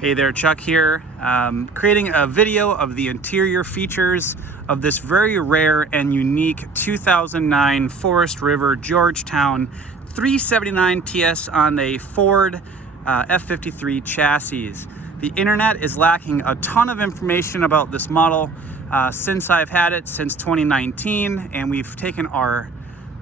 Hey there, Chuck here, creating a video of the interior features of this very rare and unique 2009 Forest River Georgetown 379 TS on a Ford F53 chassis. The internet is lacking a ton of information about this model since I've had it since 2019, and we've taken our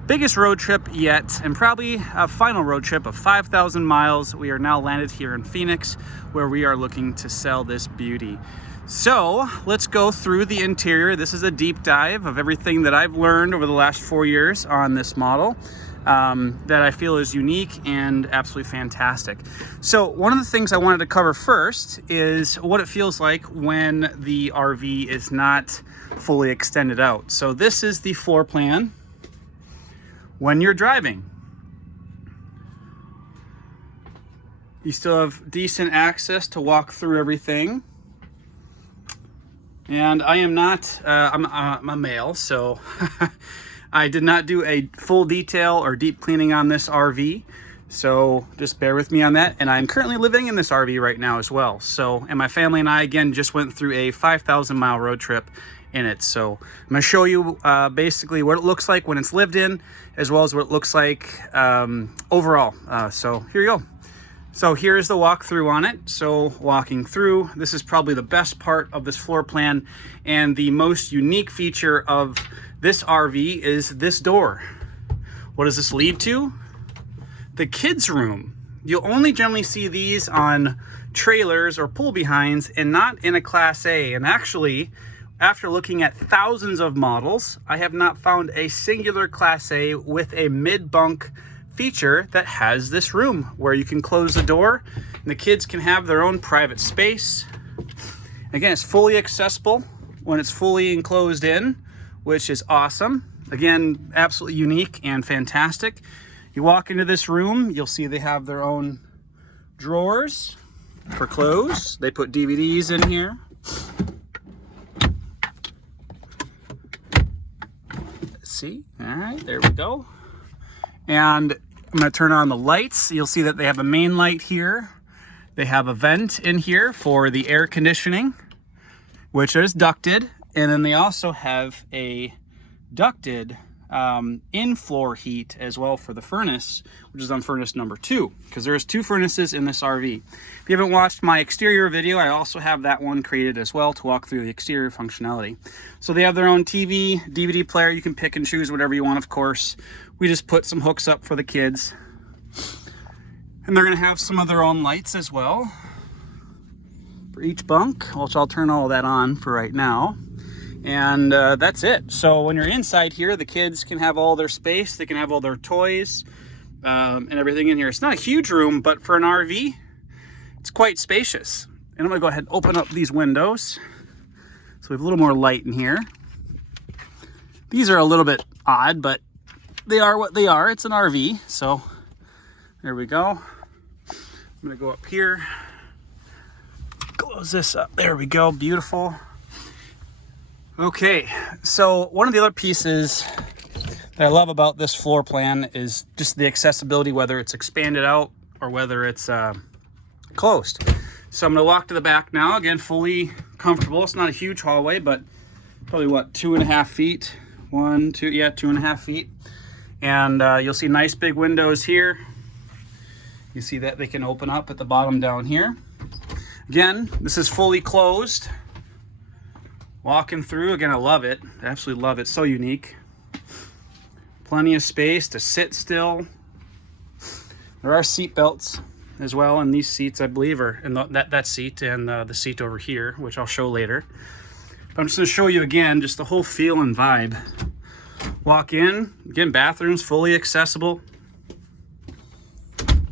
biggest road trip yet, and probably a final road trip of 5,000 miles. We are now landed here in Phoenix, where we are looking to sell this beauty. So let's go through the interior. This is a deep dive of everything that I've learned over the last 4 years on this model that I feel is unique and absolutely fantastic. So one of the things I wanted to cover first is what it feels like when the RV is not fully extended out. So this is the floor plan when you're driving. You still have decent access to walk through everything. And I am not, I'm a male, so I did not do a full detail or deep cleaning on this RV. So just bear with me on that. And I'm currently living in this RV right now as well. So, and my family and I, again, just went through a 5,000 mile road trip in it. So I'm going to show you basically what it looks like when it's lived in, as well as what it looks like overall. So here you go. So here's the walkthrough on it. So walking through, this is probably the best part of this floor plan, and the most unique feature of this RV is this door. What does this lead to? The kids' room. You'll only generally see these on trailers or pull behinds and not in a Class A. And actually, after looking at thousands of models, I have not found a singular Class A with a mid-bunk feature that has this room where you can close the door and the kids can have their own private space. Again, it's fully accessible when it's fully enclosed in, which is awesome. Again, absolutely unique and fantastic. You walk into this room, you'll see they have their own drawers for clothes. They put DVDs in here. See, all right, there we go. And I'm going to turn on the lights. You'll see that they have a main light here. They have a vent in here for the air conditioning, which is ducted. And then they also have a ducted in-floor heat as well for the furnace, which is on furnace number 2, because there's 2 furnaces in this RV. If you haven't watched my exterior video, I also have that one created as well to walk through the exterior functionality. So they have their own TV, DVD player. You can pick and choose whatever you want, of course. We just put some hooks up for the kids. And they're gonna have some of their own lights as well for each bunk, which I'll turn all of that on for right now. And that's it. So when you're inside here, the kids can have all their space. They can have all their toys and everything in here. It's not a huge room, but for an RV, it's quite spacious. And I'm gonna go ahead and open up these windows. So we have a little more light in here. These are a little bit odd, but they are what they are. It's an RV. So there we go. I'm gonna go up here, close this up. There we go, beautiful. Okay, so one of the other pieces that I love about this floor plan is just the accessibility, whether it's expanded out or whether it's closed. So I'm gonna walk to the back now, again, fully comfortable. It's not a huge hallway, but probably what, 2.5 feet? 1, 2, yeah, 2.5 feet. And you'll see nice big windows here. You see that they can open up at the bottom down here. Again, this is fully closed. Walking through, again, I love it. I absolutely love it. So unique. Plenty of space to sit still. There are seat belts as well in these seats, I believe, or in that seat and the seat over here, which I'll show later. But I'm just going to show you again just the whole feel and vibe. Walk in, again, bathrooms fully accessible.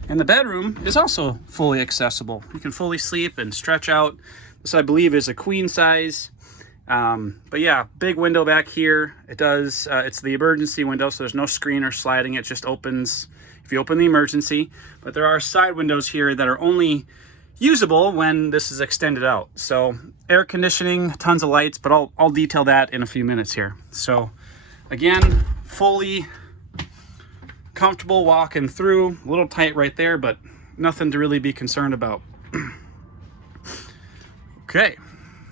And the bedroom is also fully accessible. You can fully sleep and stretch out. This, I believe, is a queen size. But yeah, big window back here. It does, it's the emergency window, so there's no screen or sliding. It just opens if you open the emergency. But there are side windows here that are only usable when this is extended out. So air conditioning, tons of lights, but I'll detail that in a few minutes here. So again, fully comfortable walking through. A little tight right there, but nothing to really be concerned about. Okay,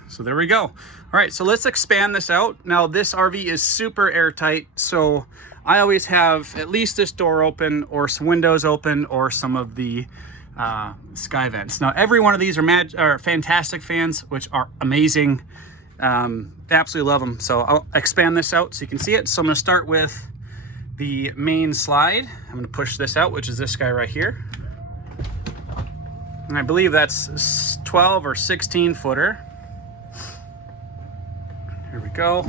so there we go. All right, so let's expand this out. Now this RV is super airtight, so I always have at least this door open or some windows open or some of the sky vents. Now every one of these are Fantastic fans, which are amazing. Absolutely love them. So I'll expand this out so you can see it. So I'm going to start with the main slide. I'm going to push this out, which is this guy right here. And I believe that's 12 or 16 footer. Here we go.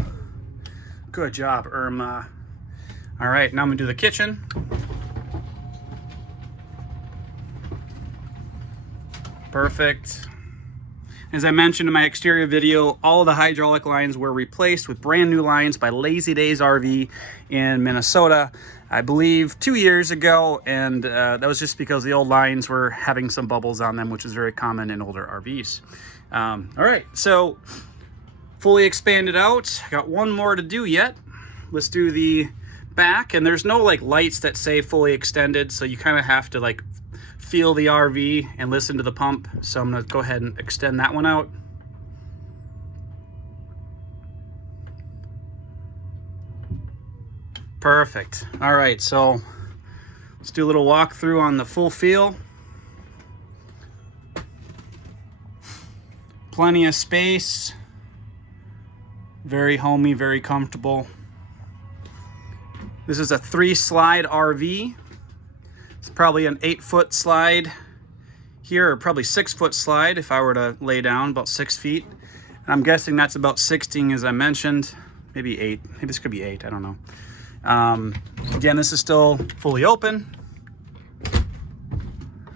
Good job, Irma. All right, now I'm gonna do the kitchen. Perfect. As I mentioned in my exterior video, all the hydraulic lines were replaced with brand new lines by Lazy Days RV in Minnesota, I believe 2 years ago, and that was just because the old lines were having some bubbles on them, which is very common in older RVs. All right, so fully expanded out. Got one more to do yet. Let's do the back, and there's no like lights that say fully extended, so you kind of have to like feel the RV and listen to the pump. So I'm gonna go ahead and extend that one out. Perfect. All right, so let's do a little walkthrough on the full feel. Plenty of space. Very homey, very comfortable. This is a 3-slide RV. It's probably an 8-foot slide here, or probably 6-foot slide if I were to lay down, about 6 feet. And I'm guessing that's about 16, as I mentioned. Maybe 8. Maybe this could be 8. I don't know. Again, this is still fully open.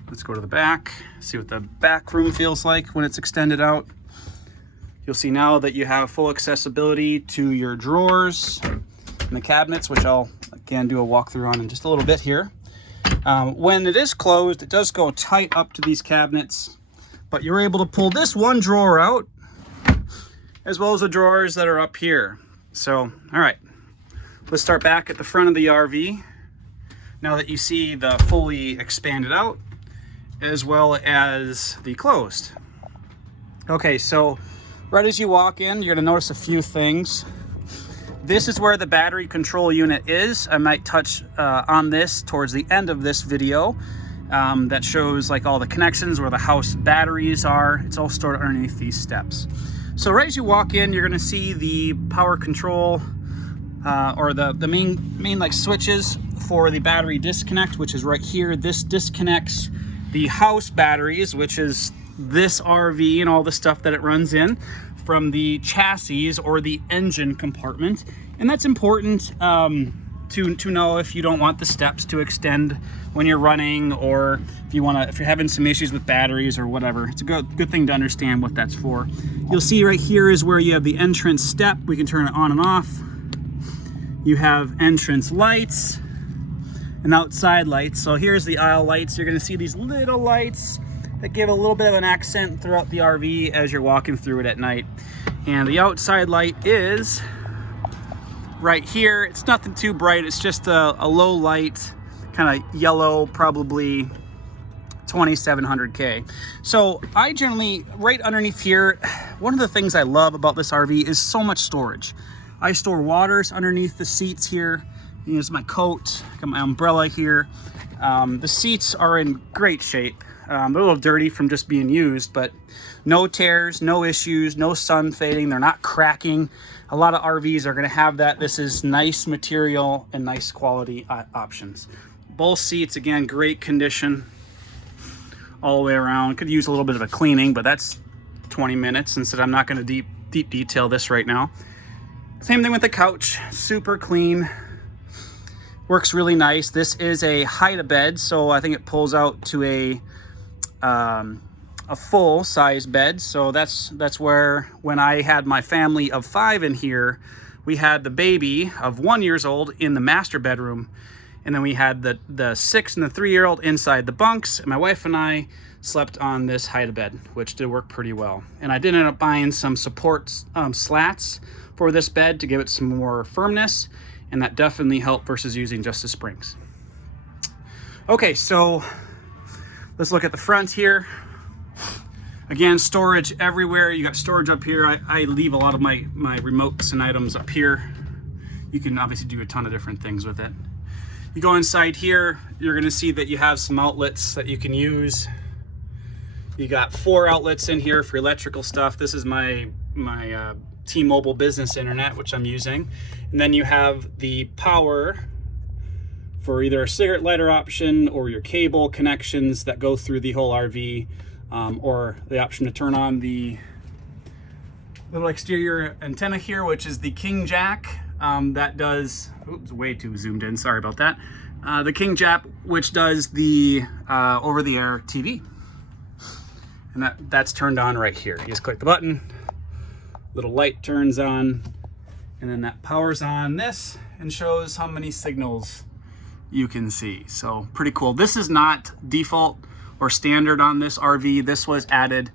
Let's go to the back, see what the back room feels like when it's extended out. You'll see now that you have full accessibility to your drawers and the cabinets, which I'll again do a walkthrough on in just a little bit here. When it is closed, it does go tight up to these cabinets, but you're able to pull this one drawer out as well as the drawers that are up here. So, all right, let's start back at the front of the RV. Now that you see the fully expanded out as well as the closed. Okay, so right as you walk in, you're gonna notice a few things. This is where the battery control unit is. I might touch on this towards the end of this video. That shows like all the connections where the house batteries are. It's all stored underneath these steps. So right as you walk in, you're gonna see the power control or the main like switches for the battery disconnect, which is right here. This disconnects the house batteries, which is this RV and all the stuff that it runs in, from the chassis or the engine compartment. And that's important to know if you don't want the steps to extend when you're running, or if you're having some issues with batteries or whatever. It's a good thing to understand what that's for. You'll see right here is where you have the entrance step. We can turn it on and off. You have entrance lights and outside lights. So here's the aisle lights. You're gonna see these little lights that give a little bit of an accent throughout the RV as you're walking through it at night. And the outside light is right here. It's nothing too bright. It's just a low light, kind of yellow, probably 2700K. So I generally, right underneath here, one of the things I love about this RV is so much storage. I store waters underneath the seats here. Here's my coat, got my umbrella here. The seats are in great shape. They're a little dirty from just being used, but no tears, no issues, no sun fading. They're not cracking. A lot of RVs are gonna have that. This is nice material and nice quality options. Both seats, again, great condition all the way around. Could use a little bit of a cleaning, but that's 20 minutes. Instead, I'm not gonna deep detail this right now. Same thing with the couch, super clean. Works really nice. This is a hide-a-bed, so I think it pulls out to a full size bed. So that's where, when I had my family of 5 in here, we had the baby of 1 year old in the master bedroom, and then we had the 6 and the 3-year-old inside the bunks, and my wife and I slept on this hide-a-bed, which did work pretty well. And I did end up buying some support slats for this bed to give it some more firmness, and that definitely helped versus using just the springs. Okay, so let's look at the front here. Again, storage everywhere. You got storage up here. I leave a lot of my remotes and items up here. You can obviously do a ton of different things with it. You go inside here, you're gonna see that you have some outlets that you can use. You got 4 outlets in here for electrical stuff. This is my T-Mobile business internet, which I'm using. And then you have the power for either a cigarette lighter option or your cable connections that go through the whole RV, or the option to turn on the little exterior antenna here, which is the King Jack. That does, oops, way too zoomed in, sorry about that. The King Jack, which does the over-the-air TV. And that's turned on right here. You just click the button, little light turns on, and then that powers on this and shows how many signals you can see. So pretty cool. This is not default or standard on this RV. This was added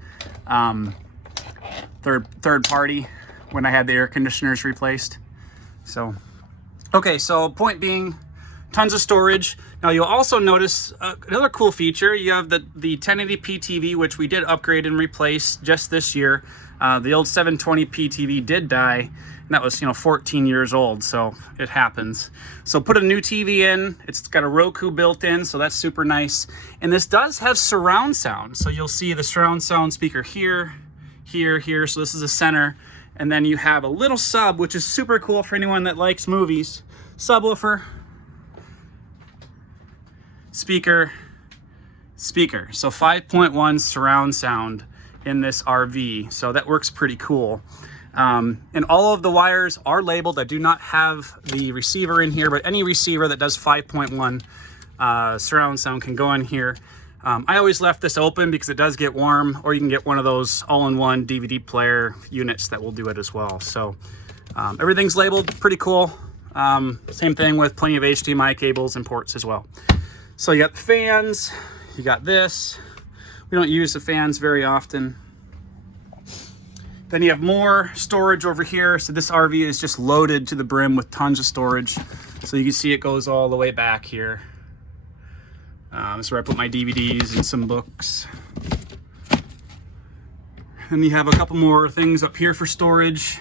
third party when I had the air conditioners replaced. So, okay, so point being, tons of storage. Now you'll also notice another cool feature. You have the 1080p TV, which we did upgrade and replace just this year. The old 720p TV did die, and that was 14 years old, so it happens. So put a new TV in. It's got a Roku built in, so that's super nice. And this does have surround sound, so you'll see the surround sound speaker here, here. So this is the center. And then you have a little sub, which is super cool for anyone that likes movies. Subwoofer, speaker. So 5.1 surround sound in this RV. So that works pretty cool. And all of the wires are labeled. I do not have the receiver in here, but any receiver that does 5.1 surround sound can go in here. I always left this open because it does get warm, or you can get one of those all-in-one DVD player units that will do it as well. So everything's labeled, pretty cool. Same thing with plenty of HDMI cables and ports as well. So you got the fans, you got this. We don't use the fans very often. Then you have more storage over here. So this RV is just loaded to the brim with tons of storage. So you can see it goes all the way back here. This is where I put my DVDs and some books. And you have a couple more things up here for storage.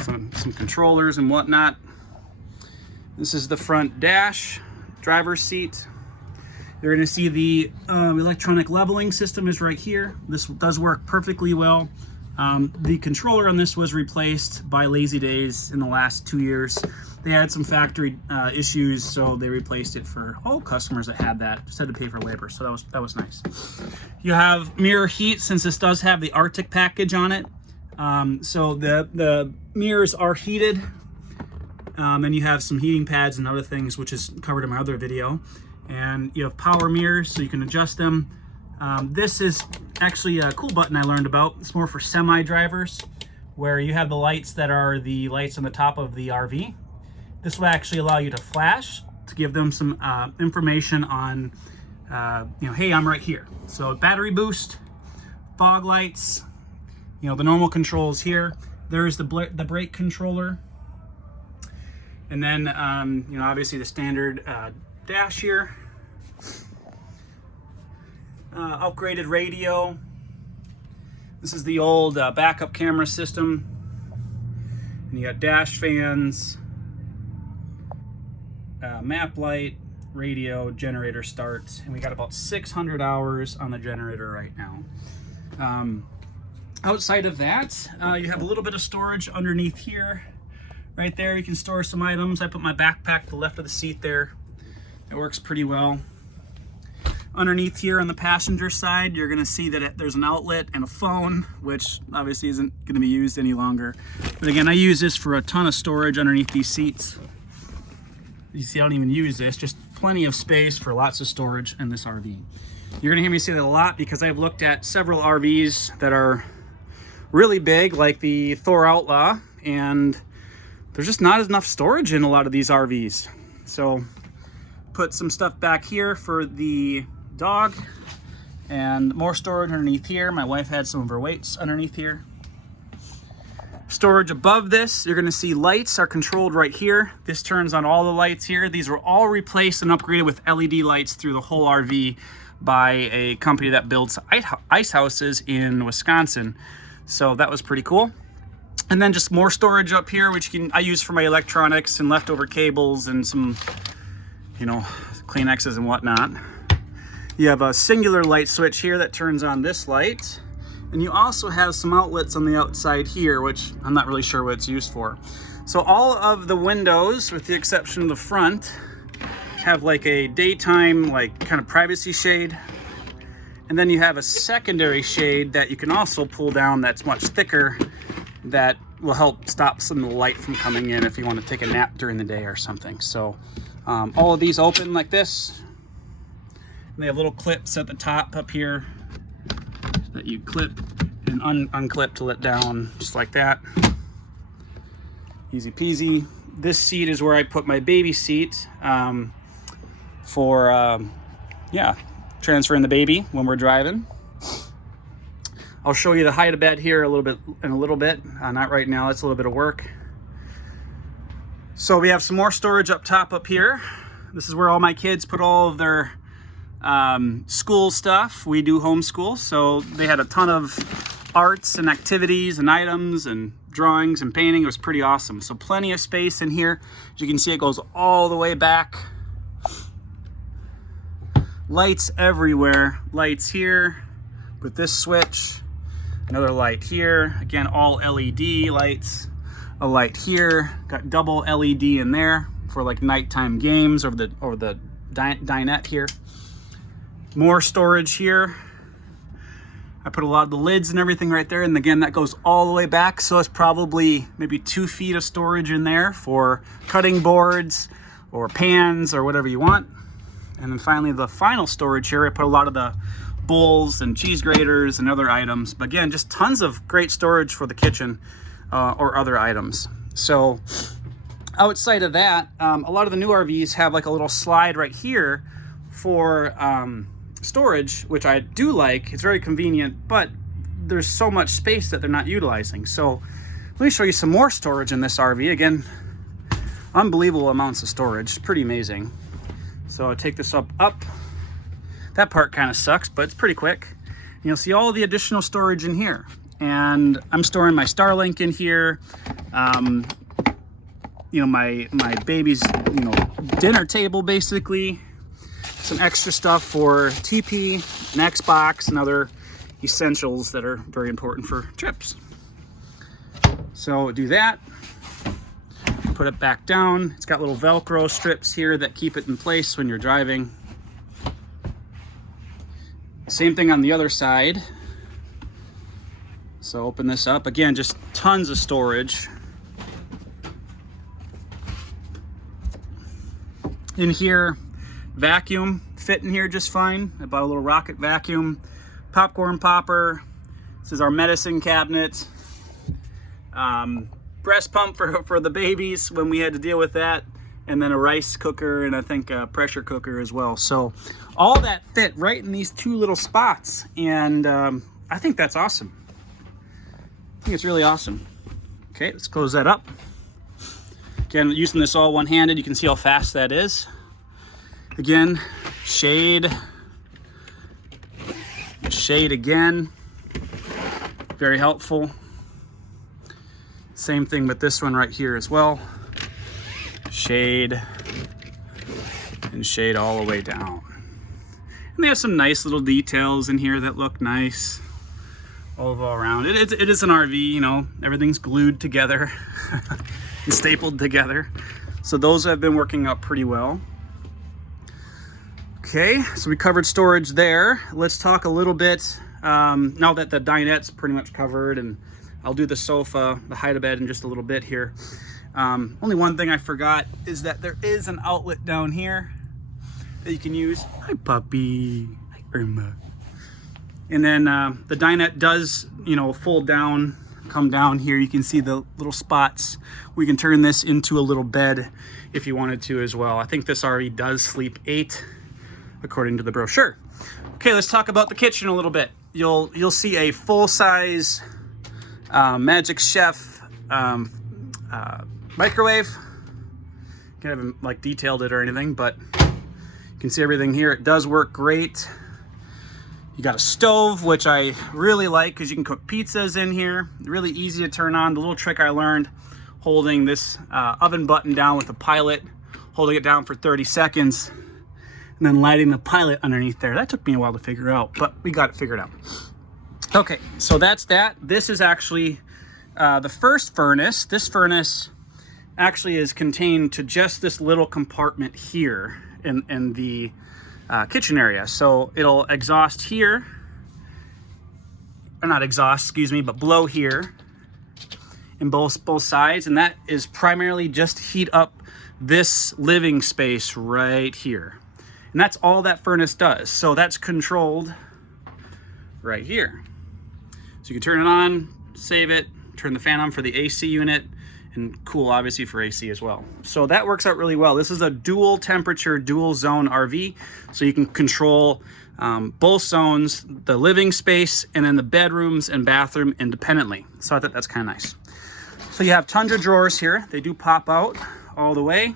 Some controllers and whatnot. This is the front dash, driver's seat. You're gonna see the electronic leveling system is right here. This does work perfectly well. The controller on this was replaced by Lazy Days in the last 2 years. They had some factory issues, so they replaced it for all customers that had that. Just had to pay for labor, so that was nice. You have mirror heat, since this does have the Arctic package on it. So the mirrors are heated, and you have some heating pads and other things, which is covered in my other video. And you have power mirrors, so you can adjust them. This is actually a cool button I learned about. It's more for semi-drivers, where you have the lights that are the lights on the top of the RV. This will actually allow you to flash to give them some information on, hey, I'm right here. So battery boost, fog lights, the normal controls here. There's the brake controller. And then, obviously the standard dash here. Upgraded radio. This is the old backup camera system. And you got dash fans, map light, radio, generator start, and we got about 600 hours on the generator right now. Outside of that, you have a little bit of storage underneath here. Right there, you can store some items. I put my backpack to the left of the seat there. It works pretty well. Underneath here on the passenger side, you're gonna see that there's an outlet and a phone, which obviously isn't gonna be used any longer. But again, I use this for a ton of storage underneath these seats. You see, I don't even use this, just plenty of space for lots of storage in this RV. You're gonna hear me say that a lot because I've looked at several RVs that are really big, like the Thor Outlaw, and there's just not enough storage in a lot of these RVs. So put some stuff back here for the dog, and more storage underneath here. My wife had some of her weights underneath here. Storage above this, you're gonna see lights are controlled right here. This turns on all the lights here. These were all replaced and upgraded with LED lights through the whole RV by a company that builds ice houses in Wisconsin. So that was pretty cool. And then just more storage up here, which I use for my electronics and leftover cables and some, you know, Kleenexes and whatnot. You have a singular light switch here that turns on this light. And you also have some outlets on the outside here, which I'm not really sure what it's used for. So all of the windows, with the exception of the front, have like a daytime, like kind of privacy shade. And then you have a secondary shade that you can also pull down that's much thicker, that will help stop some of the light from coming in if you want to take a nap during the day or something. So all of these open like this. And they have little clips at the top up here that you clip and unclip to let down, just like that. Easy peasy. This seat is where I put my baby seat for transferring the baby when we're driving. I'll show you the height of bed here in a little bit. Not right now, that's a little bit of work. So we have some more storage up top up here. This is where all my kids put all of their school stuff. We do homeschool, so they had a ton of arts and activities and items and drawings and painting. It was pretty awesome. So plenty of space in here. As you can see, it goes all the way back. Lights everywhere. Lights here with this switch. Another light here. Again, all LED lights. A light here. Got double LED in there for like nighttime games over the dinette here. More storage here. I put a lot of the lids and everything right there, and again, that goes all the way back, so it's probably maybe 2 feet of storage in there for cutting boards or pans or whatever you want. And then finally, the final storage here, I put a lot of the bowls and cheese graters and other items. But again, just tons of great storage for the kitchen or other items. So outside of that, a lot of the new RVs have like a little slide right here for storage, which I do like. It's very convenient, but there's so much space that they're not utilizing. So let me show you some more storage in this RV. Again, unbelievable amounts of storage. Pretty amazing. So I take this up. That part kind of sucks, but it's pretty quick. You'll see all the additional storage in here. And I'm storing my Starlink in here. You know, my baby's, you know, dinner table basically. Some extra stuff for TP, an Xbox, and other essentials that are very important for trips. So do that. Put it back down. It's got little Velcro strips here that keep it in place when you're driving. Same thing on the other side. So open this up. Again, just tons of storage. In here, vacuum fit in here just fine. I bought a little rocket vacuum, popcorn popper. This is our medicine cabinet. Breast pump for the babies when we had to deal with that. And then a rice cooker and I think a pressure cooker as well. So all that fit right in these 2 little spots. And I think that's awesome. I think it's really awesome. Okay, let's close that up. Again, using this all one-handed, you can see how fast that is. Again, shade again, very helpful. Same thing with this one right here as well. Shade and shade all the way down. And they have some nice little details in here that look nice all around. It is an RV, you know, everything's glued together and stapled together. So those have been working out pretty well. Okay, so we covered storage there. Let's talk a little bit, now that the dinette's pretty much covered, and I'll do the sofa, the height of bed in just a little bit here. Only one thing I forgot is that there is an outlet down here that you can use. Hi, puppy. Hi, Irma. And then the dinette does, you know, fold down, come down here. You can see the little spots. We can turn this into a little bed if you wanted to as well. I think this RV does sleep 8. According to the brochure. Okay, let's talk about the kitchen a little bit. You'll see a full-size Magic Chef microwave. I haven't like detailed it or anything, but you can see everything here. It does work great. You got a stove, which I really like because you can cook pizzas in here. Really easy to turn on. The little trick I learned, holding this oven button down with the pilot, holding it down for 30 seconds, and then lighting the pilot underneath there. That took me a while to figure out, but we got it figured out. Okay, so that's that. This is actually the first furnace. This furnace actually is contained to just this little compartment here in the kitchen area. So it'll exhaust here, or not exhaust, excuse me, but blow here in both sides, and that is primarily just heat up this living space right here. And that's all that furnace does. So that's controlled right here. So you can turn it on, save it, turn the fan on for the AC unit, and cool obviously for AC as well. So that works out really well. This is a dual temperature, dual zone RV. So you can control both zones, the living space and then the bedrooms and bathroom independently. So I thought that's kind of nice. So you have tons of drawers here. They do pop out all the way.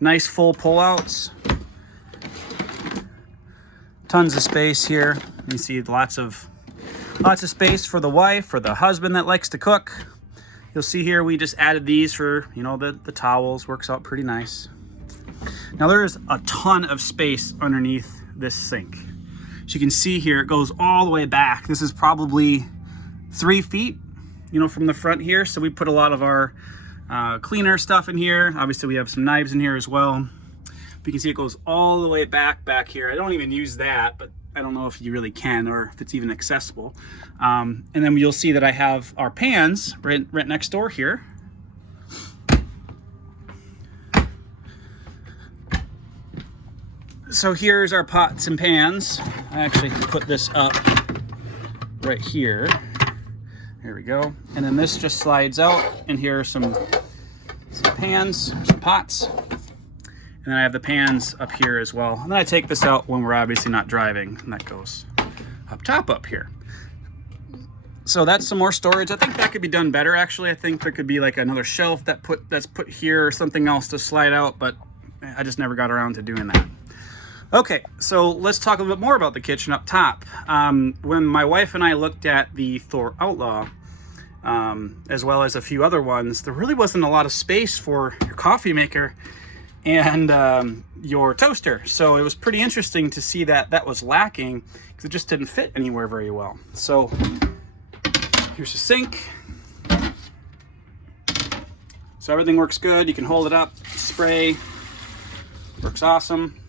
Nice full pullouts. Tons of space here. You see lots of space for the wife or the husband that likes to cook. You'll see here we just added these for, you know, the towels. Works out pretty nice. Now there's a ton of space underneath this sink. As you can see here, it goes all the way back. This is probably 3 feet, you know, from the front here. So we put a lot of our cleaner stuff in here. Obviously we have some knives in here as well. But you can see it goes all the way back here. I don't even use that, but I don't know if you really can or if it's even accessible. And then you'll see that I have our pans right next door here. So here's our pots and pans. I actually put this up right here. There we go. And then this just slides out, and here are some pans, some pots. And then I have the pans up here as well. And then I take this out when we're obviously not driving, and that goes up top up here. So that's some more storage. I think that could be done better, actually. I think there could be like another shelf that's put here or something else to slide out, but I just never got around to doing that. Okay, so let's talk a little bit more about the kitchen up top. When my wife and I looked at the Thor Outlaw, as well as a few other ones, there really wasn't a lot of space for your coffee maker and your toaster. So it was pretty interesting to see that that was lacking because it just didn't fit anywhere very well. So here's the sink. So everything works good. You can hold it up, spray, works awesome.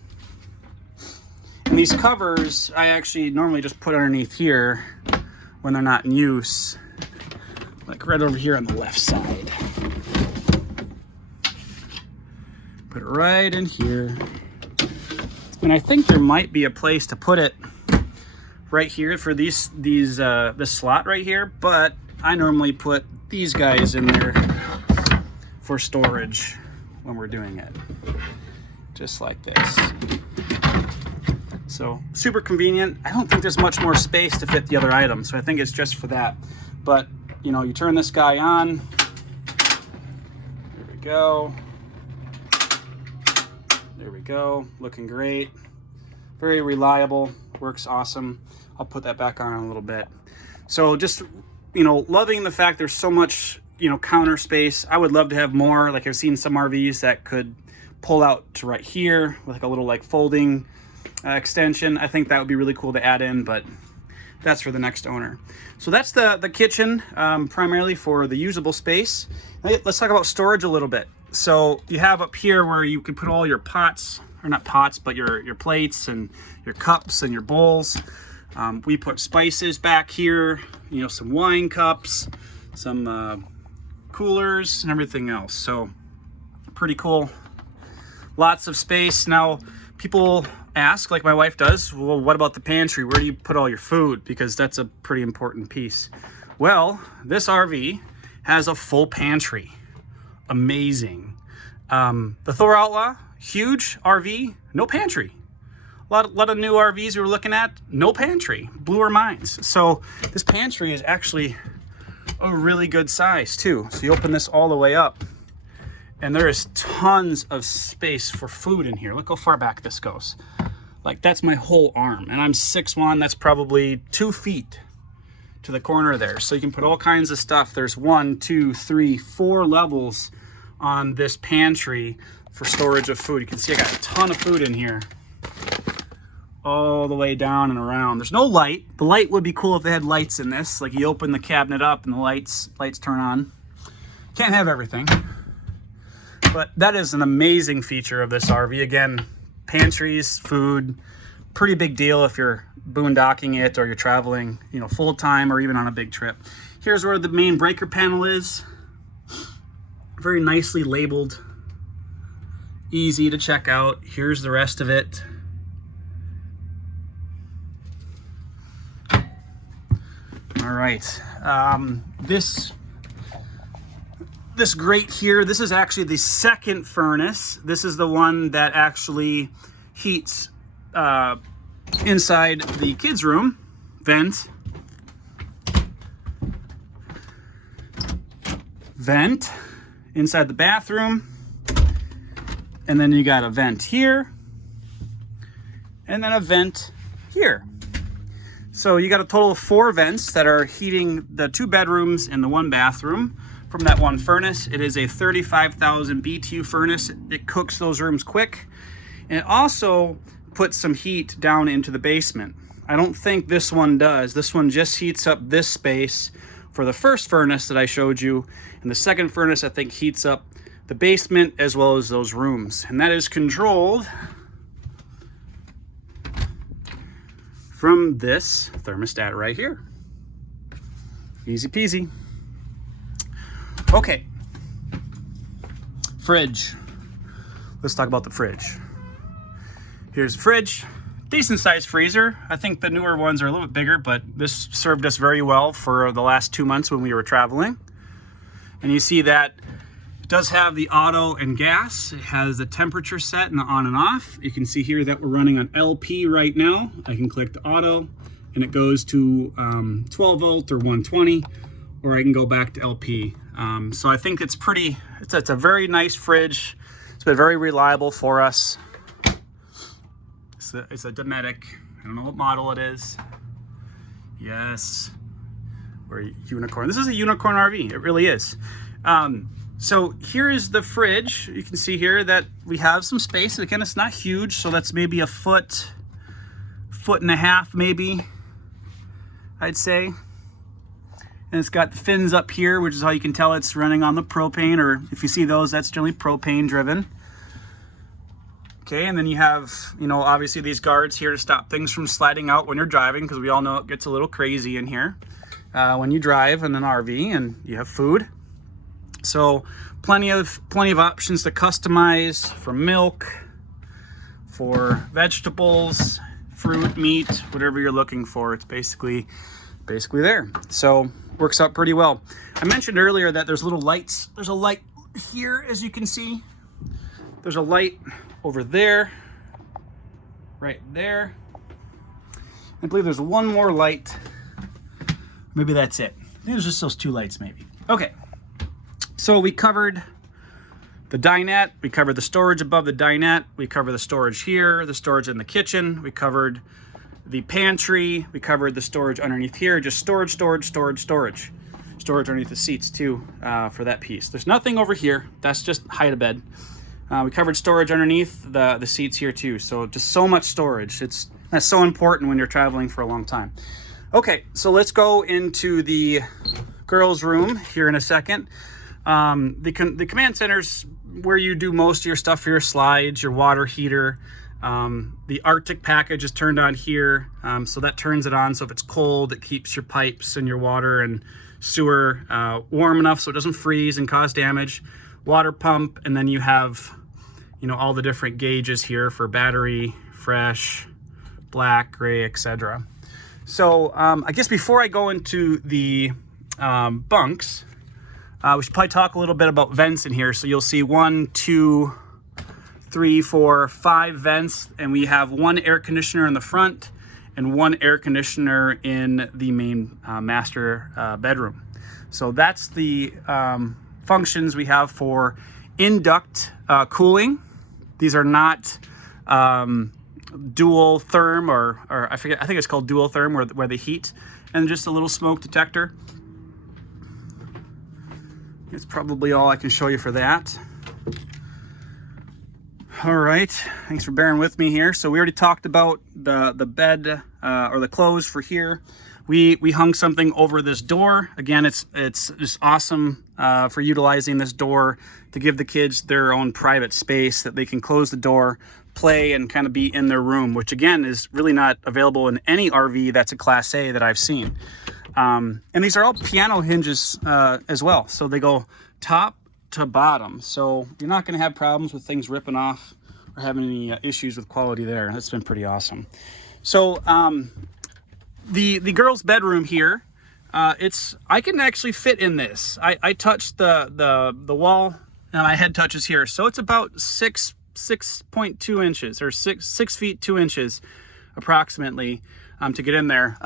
And these covers, I actually normally just put underneath here when they're not in use, like right over here on the left side. Put it right in here. And I think there might be a place to put it right here for this slot right here, but I normally put these guys in there for storage when we're doing it, just like this. So super convenient. I don't think there's much more space to fit the other items, so I think it's just for that. But you know, you turn this guy on. There we go. There we go. Looking great. Very reliable. Works awesome. I'll put that back on in a little bit. So just, you know, loving the fact there's so much, you know, counter space. I would love to have more. Like I've seen some RVs that could pull out to right here with like a little like folding extension. I think that would be really cool to add in, but that's for the next owner. So that's the kitchen, primarily for the usable space. Let's talk about storage a little bit. So you have up here where you can put all your pots, or not pots, but your plates and your cups and your bowls. We put spices back here, you know, some wine cups, some coolers and everything else. So pretty cool. Lots of space. Now people ask, like my wife does, well, what about the pantry? Where do you put all your food? Because that's a pretty important piece. Well, this RV has a full pantry. Amazing. The Thor Outlaw, huge RV, no pantry. A lot of new RVs we were looking at, no pantry. Blew our minds. So this pantry is actually a really good size too. So you open this all the way up, And there is tons of space for food in here. Look how far back this goes. Like, that's my whole arm, and I'm 6'1", that's probably 2 feet to the corner there. So you can put all kinds of stuff. There's 1, 2, 3, 4 levels on this pantry for storage of food. You can see I got a ton of food in here, all the way down and around. There's no light. The light would be cool if they had lights in this. Like, you open the cabinet up and the lights turn on. Can't have everything, but that is an amazing feature of this RV. Again, pantries, food, pretty big deal if you're boondocking it or you're traveling, you know, full time or even on a big trip. Here's where the main breaker panel is. Very nicely labeled, easy to check out. Here's the rest of it. All right, this grate here, this is actually the second furnace. This is the one that actually heats inside the kids' room. Vent. Inside the bathroom. And then you got a vent here. And then a vent here. So you got a total of 4 vents that are heating the 2 bedrooms and the 1 bathroom from that one furnace. It is a 35,000 BTU furnace. It cooks those rooms quick. And it also puts some heat down into the basement. I don't think this one does. This one just heats up this space for the first furnace that I showed you. And the second furnace, I think, heats up the basement as well as those rooms. And that is controlled from this thermostat right here. Easy peasy. Okay, fridge. Let's talk about the fridge. Here's the fridge, decent sized freezer. I think the newer ones are a little bit bigger, but this served us very well for the last 2 months when we were traveling. And you see that it does have the auto and gas. It has the temperature set and the on and off. You can see here that we're running on LP right now. I can click the auto and it goes to 12 volt or 120, or I can go back to LP. So I think it's a very nice fridge. It's been very reliable for us. It's a Dometic. I don't know what model it is. Yes, or unicorn. This is a unicorn RV. It really is. So here is the fridge. You can see here that we have some space. Again, it's not huge, so that's maybe a foot and a half, maybe, I'd say. And it's got the fins up here, which is how you can tell it's running on the propane, or if you see those, that's generally propane driven. Okay, and then you have, you know, obviously these guards here to stop things from sliding out when you're driving, because we all know it gets a little crazy in here when you drive in an RV, and you have food. So plenty of options to customize for milk, for vegetables, fruit, meat, whatever you're looking for. It's basically there. So works out pretty well. I mentioned earlier that there's little lights. There's a light here, as you can see. There's a light over there, right there. I believe there's one more light. Maybe that's it. I think there's just those 2 lights maybe. Okay, so we covered the dinette. We covered the storage above the dinette. We covered the storage here, the storage in the kitchen. We covered the pantry. We covered the storage underneath here. Just storage. Storage underneath the seats too, for that piece. There's nothing over here. That's just hide a bed. We covered storage underneath the seats here too. So just so much storage. That's so important when you're traveling for a long time. Okay, so let's go into the girls' room here in a second. The command center's where you do most of your stuff for your slides, your water heater. The Arctic package is turned on here, so that turns it on. So if it's cold, it keeps your pipes and your water and sewer warm enough so it doesn't freeze and cause damage. Water pump, and then you have, you know, all the different gauges here for battery, fresh, black, gray, etc. So I guess before I go into the bunks, we should probably talk a little bit about vents in here. So you'll see 1, 2, 3, 4, 5 vents, and we have 1 air conditioner in the front and 1 air conditioner in the main master bedroom. So that's the functions we have for in-duct cooling. These are not dual therm or I forget, I think it's called dual therm where they heat, and just a little smoke detector. It's probably all I can show you for that. All right, thanks for bearing with me here. So we already talked about the bed or the clothes for here. We hung something over this door. Again, it's just awesome for utilizing this door to give the kids their own private space that they can close the door, play, and kind of be in their room, which again is really not available in any RV that's a Class A that I've seen. And these are all piano hinges as well. So they go top to bottom. So you're not going to have problems with things ripping off or having any issues with quality there. That's been pretty awesome. So the girls' bedroom here, I can actually fit in this. I touched the wall and my head touches here. So it's about 6.2 inches or 6 feet 2 inches approximately to get in there.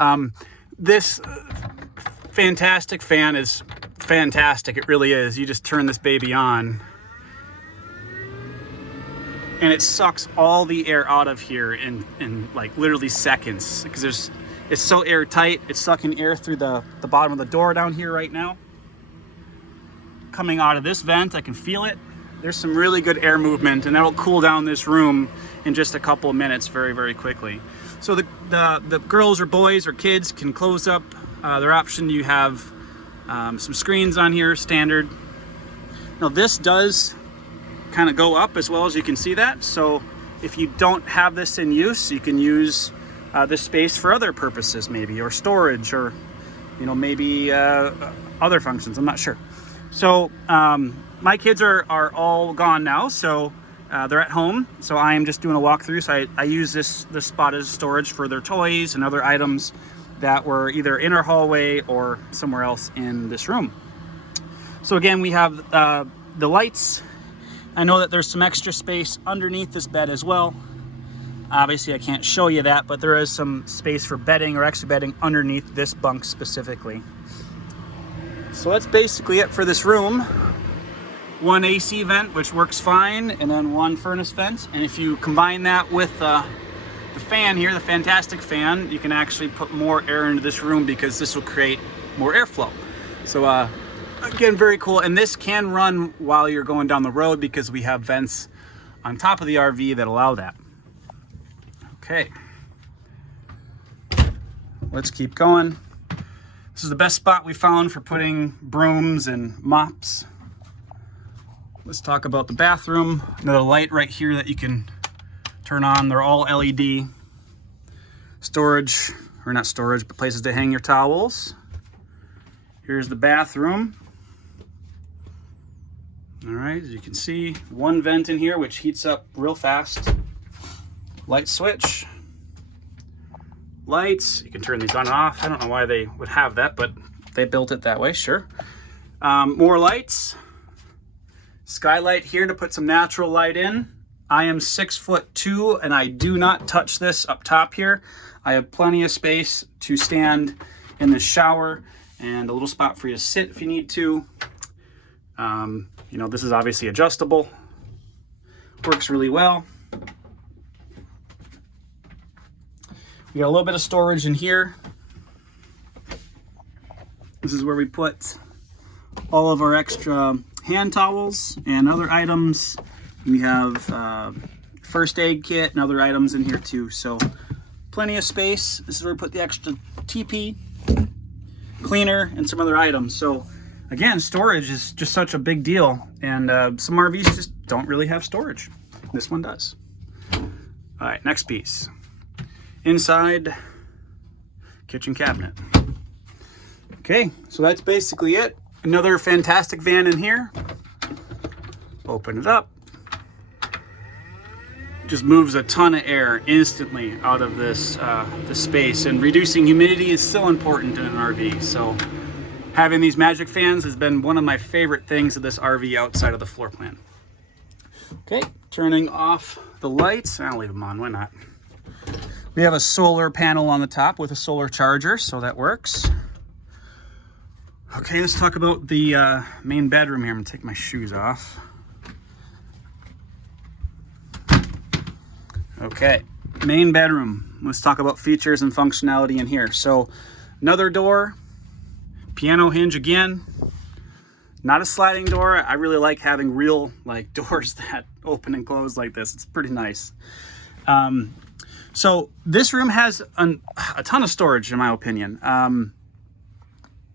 This fantastic fan is fantastic. It really is. You just turn this baby on and it sucks all the air out of here in like literally seconds, because it's so airtight. It's sucking air through the bottom of the door down here right now. Coming out of this vent, I can feel it. There's some really good air movement, and that'll cool down this room in just a couple of minutes very, very quickly. So the girls or boys or kids can close up their option. You have some screens on here, standard. Now this does kind of go up as well, as you can see that. So if you don't have this in use, you can use this space for other purposes, maybe, or storage, or maybe other functions. I'm not sure. So my kids are all gone now, so they're at home. So I am just doing a walkthrough. So I use this spot as storage for their toys and other items that were either in our hallway or somewhere else in this room. So again, we have the lights. I know that there's some extra space underneath this bed as well. Obviously I can't show you that, but there is some space for bedding or extra bedding underneath this bunk specifically. So that's basically it for this room. One AC vent, which works fine, and then one furnace vent. And if you combine that with the fan here, the fantastic fan, you can actually put more air into this room because this will create more airflow. So again, very cool. And this can run while you're going down the road because we have vents on top of the RV that allow that. Okay, let's keep going. This is the best spot we found for putting brooms and mops. Let's talk about the bathroom. Another light right here that you can turn on. They're all LED. Storage, or not storage, but places to hang your towels. Here's the bathroom. All right, as you can see, one vent in here which heats up real fast. Light switch. Lights, you can turn these on and off. I don't know why they would have that, but they built it that way, sure. More lights. Skylight here to put some natural light in. I am 6'2" and I do not touch this up top here. I have plenty of space to stand in the shower and a little spot for you to sit if you need to. This is obviously adjustable. Works really well. We got a little bit of storage in here. This is where we put all of our extra hand towels and other items. We have first aid kit and other items in here too. So plenty of space. This is where we put the extra TP, cleaner, and some other items. So again, storage is just such a big deal. And some RVs just don't really have storage. This one does. All right, next piece. Inside kitchen cabinet. Okay, so that's basically it. Another fantastic van in here. Open it up. Just moves a ton of air instantly out of this space, and reducing humidity is so important in an RV. So having these magic fans has been one of my favorite things of this RV outside of the floor plan. Okay, turning off the lights. I'll leave them on, why not? We have a solar panel on the top with a solar charger, so that works. Okay, let's talk about the main bedroom here. I'm gonna take my shoes off. Okay, main bedroom. Let's talk about features and functionality in here. So another door, piano hinge again, not a sliding door. I really like having real doors that open and close like this. It's pretty nice. So this room has a ton of storage in my opinion.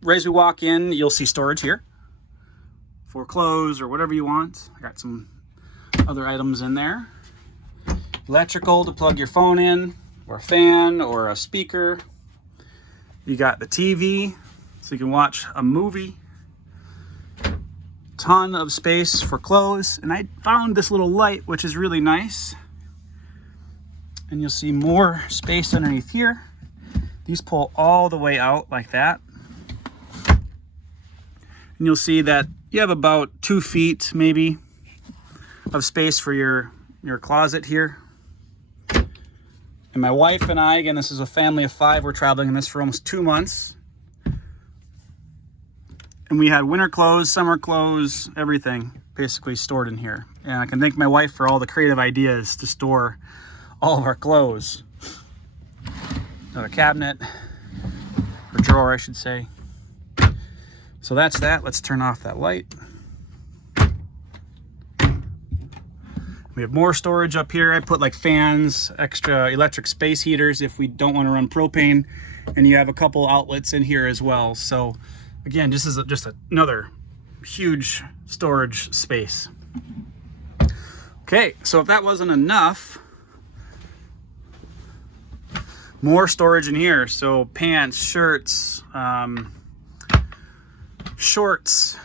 Right as we walk in, you'll see storage here for clothes or whatever you want. I got some other items in there. Electrical to plug your phone in, or a fan, or a speaker. You got the TV, so you can watch a movie. Ton of space for clothes, and I found this little light, which is really nice. And you'll see more space underneath here. These pull all the way out like that. And you'll see that you have about 2 feet maybe of space for your closet here. And my wife and I, again, this is a family of 5. We're traveling in this for almost 2 months. And we had winter clothes, summer clothes, everything basically stored in here. And I can thank my wife for all the creative ideas to store all of our clothes. Another cabinet, or drawer, I should say. So that's that. Let's turn off that light. We have more storage up here. I put fans, extra electric space heaters if we don't want to run propane. And you have a couple outlets in here as well. So again, this is just another huge storage space. Okay, so if that wasn't enough, more storage in here. So pants, shirts, shorts,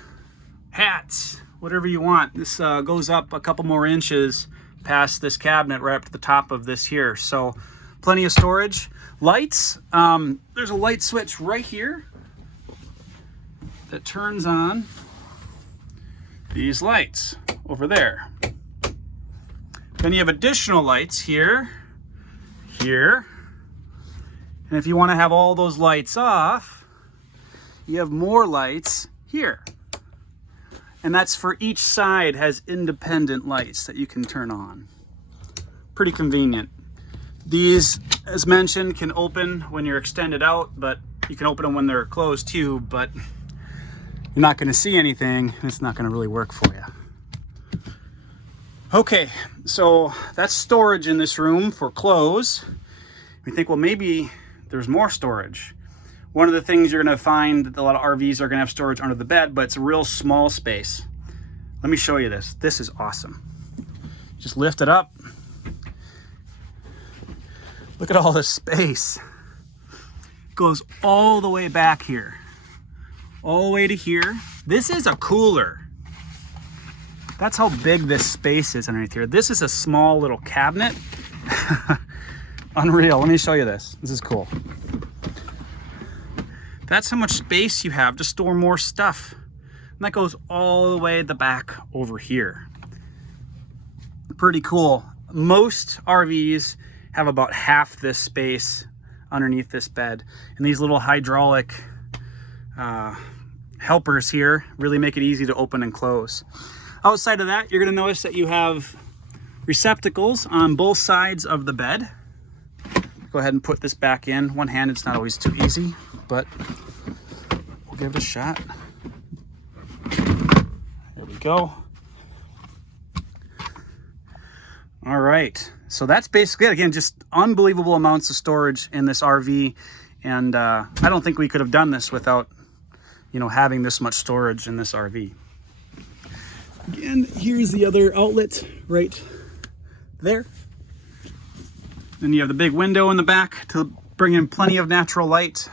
hats, whatever you want. This goes up a couple more inches past this cabinet right up to the top of this here. So plenty of storage. Lights, there's a light switch right here that turns on these lights over there. Then you have additional lights here, here. And if you want to have all those lights off, you have more lights here. And that's for each side has independent lights that you can turn on. Pretty convenient. These, as mentioned, can open when you're extended out, but you can open them when they're closed too, but you're not going to see anything. It's not going to really work for you. Okay, so that's storage in this room for clothes. We think, well, maybe there's more storage. One of the things you're going to find that a lot of RVs are going to have storage under the bed, but it's a real small space. Let me show you this. This is awesome. Just lift it up. Look at all this space. It goes all the way back here. All the way to here. This is a cooler. That's how big this space is underneath here. This is a small little cabinet. Unreal. Let me show you this. This is cool. That's how much space you have to store more stuff. And that goes all the way at the back over here. Pretty cool. Most RVs have about half this space underneath this bed. And these little hydraulic helpers here really make it easy to open and close. Outside of that, you're going to notice that you have receptacles on both sides of the bed. Go ahead and put this back in. One hand, it's not always too easy, but we'll give it a shot. There we go. All right, so that's basically it. Again, just unbelievable amounts of storage in this RV, and I don't think we could have done this without, having this much storage in this RV. Again, here's the other outlet right there. Then you have the big window in the back to bring in plenty of natural light.